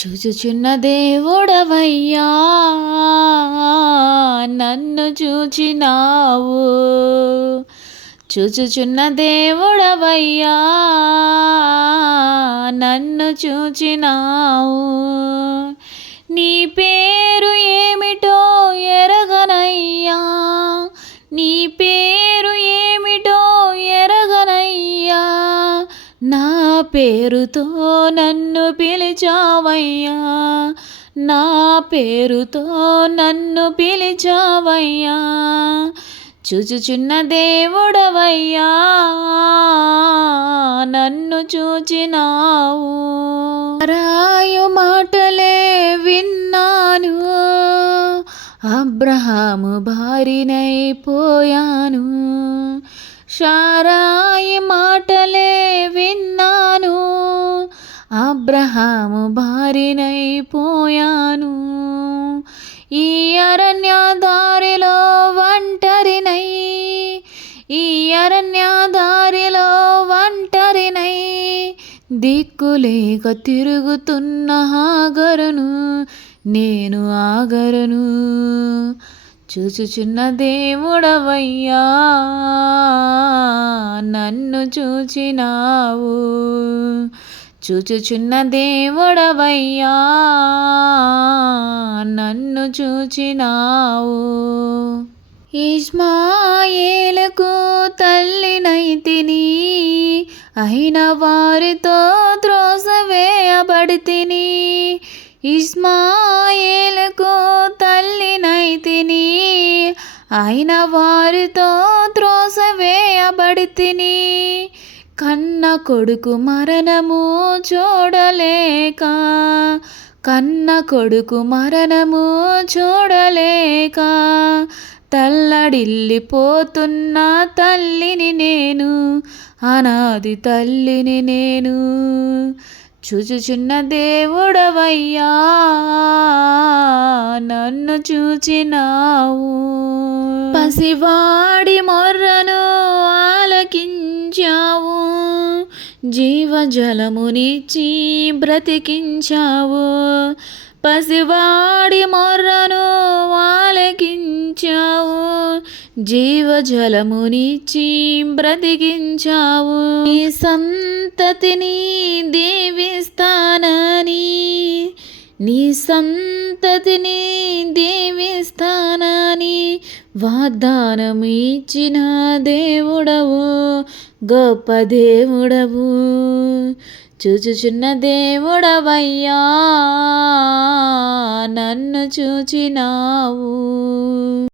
చూచుచున్న దేవుడవయ్యా నన్ను చూచినావు. చూచుచున్న దేవుడవయ్యా నన్ను చూచినావు. నీ పే పేరుతో నన్ను పిలిచావయ్యా. నా పేరుతో నన్ను పిలిచావయ్యా. చూచుచున్న దేవుడవయ్యా నన్ను చూచినావు. రాయు మాటలే విన్నాను అబ్రహాము భారినైపోయాను షారాయి మాటలే అబ్రహాము భారినైపోయాను. ఈ అరణ్య దారిలో ఒంటరినై ఈ అరణ్య దారిలో ఒంటరినై దిక్కులేక తిరుగుతున్న ఆగరును నేను ఆగరును. చూచుచున్న దేవుడవయ్యా నన్ను చూచినావు. చూచుచున్న దేవుడవయ్యా నన్ను చూచినావు. ఇష్మాయేలకు తల్లినైతిని అయిన వారితో త్రోసవేయబడితిని. ఇస్మాయేలకు తల్లినైతిని అయిన వారితో త్రోసవేయబడితిని. కన్న కొడుకు మరణము చూడలేక కన్న కొడుకు మరణము చూడలేక తల్లడిల్లిపోతున్న తల్లిని నేను అనాది తల్లిని నేను. చూచుచున్న దేవుడవయ్యా నన్ను చూచినావు. పసివాడి మొర్రను ఆలకించావు. జీవజలమునిచ్చి బ్రతికించావు. పసివాడి మొర్రను ఆలకించావు జీవజలమునిచ్చి బ్రతికించావు. నీ సంతతిని దేవిస్తానని నీ సంతతిని దేవిస్తానని వాగ్దానం ఇచ్చిన దేవుడవు. గొప్ప దేవుడవు. చూచుచున్న దేవుడవయ్యా నన్ను చూచినావు.